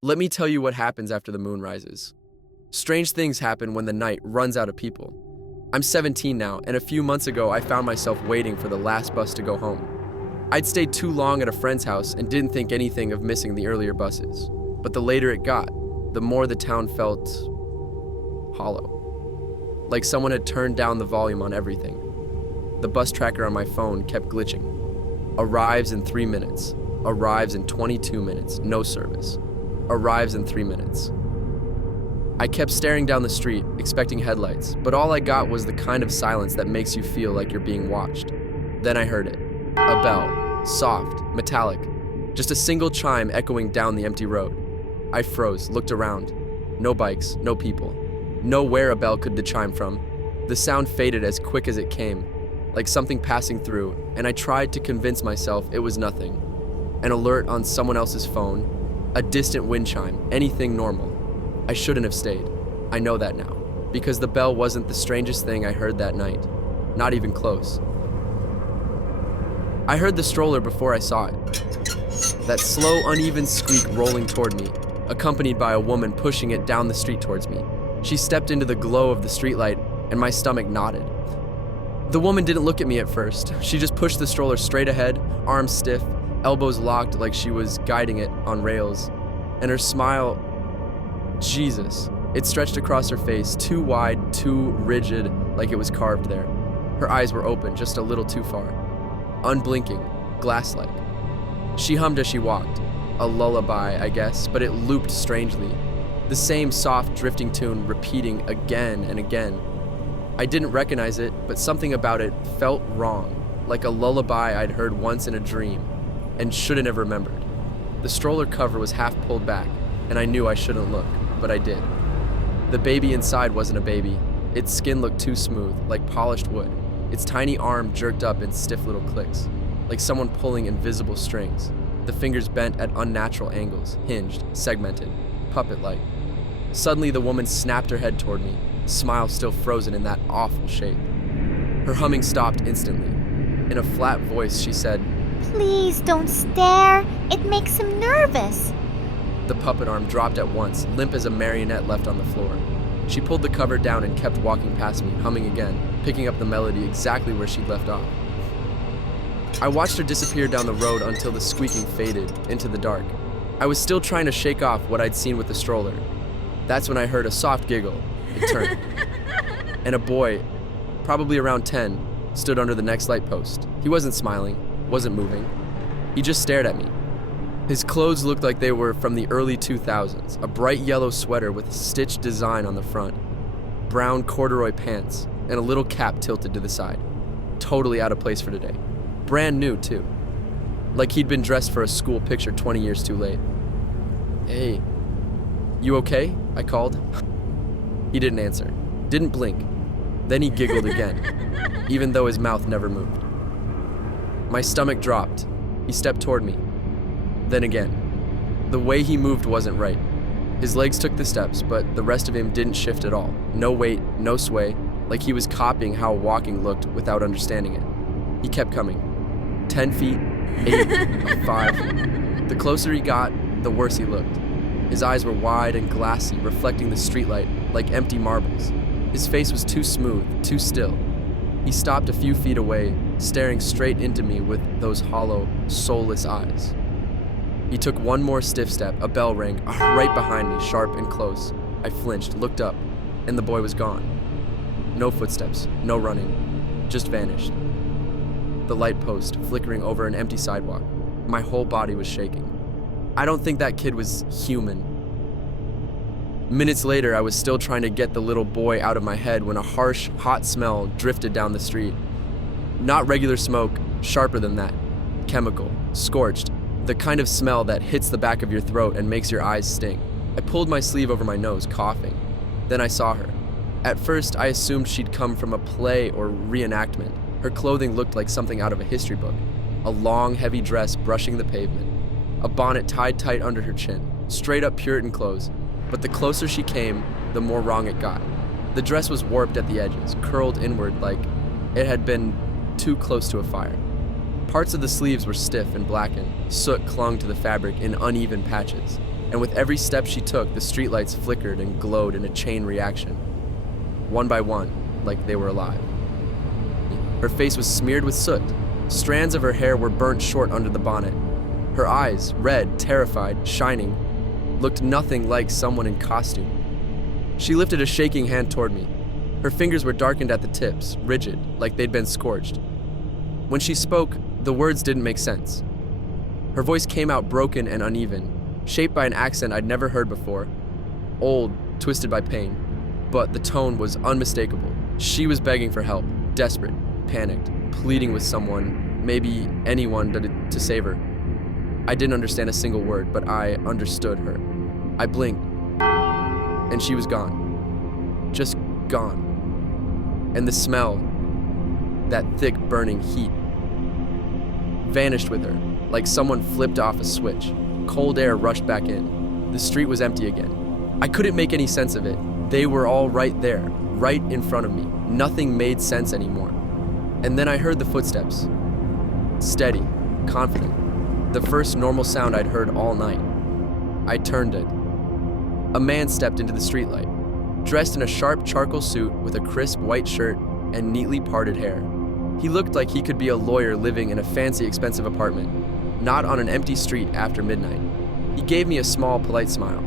Let me tell you what happens after the moon rises. Strange things happen when the night runs out of people. I'm 17 now, and a few months ago I found myself waiting for the last bus to go home. I'd stayed too long at a friend's house and didn't think anything of missing the earlier buses. But the later it got, the more the town felt hollow. Like someone had turned down the volume on everything. The bus tracker on my phone kept glitching. Arrives in 3 minutes. Arrives in 22 minutes. No service. Arrives in 3 minutes. I kept staring down the street, expecting headlights, but all I got was the kind of silence that makes you feel like you're being watched. Then I heard it. A bell. Soft, metallic. Just a single chime echoing down the empty road. I froze, looked around. No bikes, no people. Nowhere a bell could the chime from. The sound faded as quick as it came, like something passing through, and I tried to convince myself it was nothing. An alert on someone else's phone. A distant wind chime, anything normal. I shouldn't have stayed. I know that now, because the bell wasn't the strangest thing I heard that night. Not even close. I heard the stroller before I saw it. That slow, uneven squeak rolling toward me, accompanied by a woman pushing it down the street towards me. She stepped into the glow of the streetlight, and my stomach knotted. The woman didn't look at me at first. She just pushed the stroller straight ahead, arms stiff, elbows locked like she was guiding it on rails, and her smile, Jesus, it stretched across her face, too wide, too rigid, like it was carved there. Her eyes were open, just a little too far. Unblinking, glass-like. She hummed as she walked. A lullaby, I guess, but it looped strangely. The same soft, drifting tune repeating again and again. I didn't recognize it, but something about it felt wrong, like a lullaby I'd heard once in a dream, and shouldn't have remembered. The stroller cover was half pulled back, and I knew I shouldn't look, but I did. The baby inside wasn't a baby. Its skin looked too smooth, like polished wood. Its tiny arm jerked up in stiff little clicks, like someone pulling invisible strings. The fingers bent at unnatural angles, hinged, segmented, puppet-like. Suddenly the woman snapped her head toward me, smile still frozen in that awful shape. Her humming stopped instantly. In a flat voice, she said, "Please don't stare. It makes him nervous." The puppet arm dropped at once, limp as a marionette left on the floor. She pulled the cover down and kept walking past me, humming again, picking up the melody exactly where she'd left off. I watched her disappear down the road until the squeaking faded into the dark. I was still trying to shake off what I'd seen with the stroller. That's when I heard a soft giggle. It turned. And a boy, probably around 10, stood under the next light post. He wasn't smiling, wasn't moving. He just stared at me. His clothes looked like they were from the early 2000s, a bright yellow sweater with a stitched design on the front, brown corduroy pants, and a little cap tilted to the side. Totally out of place for today. Brand new, too. Like he'd been dressed for a school picture 20 years too late. "Hey, you okay?" I called. He didn't answer, didn't blink. Then he giggled again, even though his mouth never moved. My stomach dropped. He stepped toward me. Then again. The way he moved wasn't right. His legs took the steps, but the rest of him didn't shift at all. No weight, no sway, like he was copying how walking looked without understanding it. He kept coming. 10 feet, 8, 5. The closer he got, the worse he looked. His eyes were wide and glassy, reflecting the streetlight like empty marbles. His face was too smooth, too still. He stopped a few feet away, staring straight into me with those hollow, soulless eyes. He took one more stiff step, a bell rang, right behind me, sharp and close. I flinched, looked up, and the boy was gone. No footsteps, no running, just vanished. The light post flickering over an empty sidewalk. My whole body was shaking. I don't think that kid was human. Minutes later, I was still trying to get the little boy out of my head when a harsh, hot smell drifted down the street. Not regular smoke, sharper than that. Chemical, scorched, the kind of smell that hits the back of your throat and makes your eyes sting. I pulled my sleeve over my nose, coughing. Then I saw her. At first, I assumed she'd come from a play or reenactment. Her clothing looked like something out of a history book. A long, heavy dress brushing the pavement. A bonnet tied tight under her chin. Straight up Puritan clothes. But the closer she came, the more wrong it got. The dress was warped at the edges, curled inward like it had been too close to a fire. Parts of the sleeves were stiff and blackened. Soot clung to the fabric in uneven patches. and with every step she took, the streetlights flickered and glowed in a chain reaction, one by one, like they were alive. Her face was smeared with soot. Strands of her hair were burnt short under the bonnet. Her eyes, red, terrified, shining, looked nothing like someone in costume. She lifted a shaking hand toward me. Her fingers were darkened at the tips, rigid, like they'd been scorched. When she spoke, the words didn't make sense. Her voice came out broken and uneven, shaped by an accent I'd never heard before, old, twisted by pain, but the tone was unmistakable. She was begging for help, desperate, panicked, pleading with someone, maybe anyone, to save her. I didn't understand a single word, but I understood her. I blinked, and she was gone. Just gone. And the smell, that thick burning heat, vanished with her, like someone flipped off a switch. Cold air rushed back in. The street was empty again. I couldn't make any sense of it. They were all right there, right in front of me. Nothing made sense anymore. And then I heard the footsteps. Steady, confident. The first normal sound I'd heard all night. I turned it. A man stepped into the streetlight, dressed in a sharp charcoal suit with a crisp white shirt and neatly parted hair. He looked like he could be a lawyer living in a fancy, expensive apartment, not on an empty street after midnight. He gave me a small, polite smile.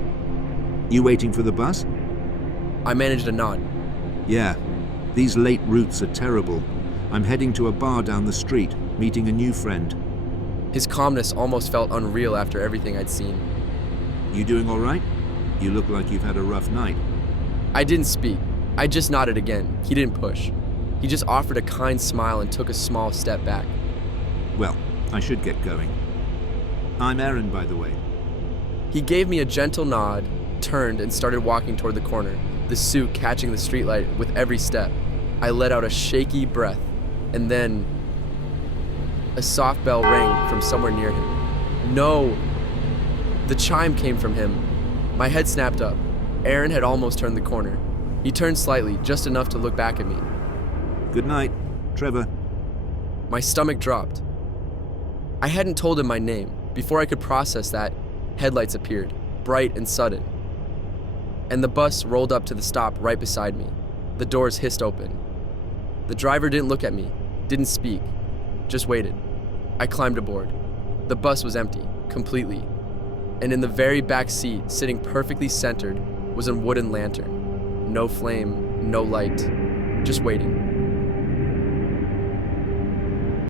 You waiting for the bus? I managed a nod. Yeah. These late routes are terrible. I'm heading to a bar down the street, meeting a new friend. His calmness almost felt unreal after everything I'd seen. You doing all right? You look like you've had a rough night. I didn't speak. I just nodded again. He didn't push. He just offered a kind smile and took a small step back. Well, I should get going. I'm Aaron, by the way. He gave me a gentle nod, turned, and started walking toward the corner, the suit catching the streetlight with every step. I let out a shaky breath, and then a soft bell rang from somewhere near him. No! The chime came from him. My head snapped up. Aaron had almost turned the corner. He turned slightly, just enough to look back at me. Good night, Trevor. My stomach dropped. I hadn't told him my name. Before I could process that, headlights appeared, bright and sudden. And the bus rolled up to the stop right beside me. The doors hissed open. The driver didn't look at me, didn't speak, just waited. I climbed aboard. The bus was empty, completely. And in the very back seat, sitting perfectly centered, was a wooden lantern. No flame, no light, just waiting.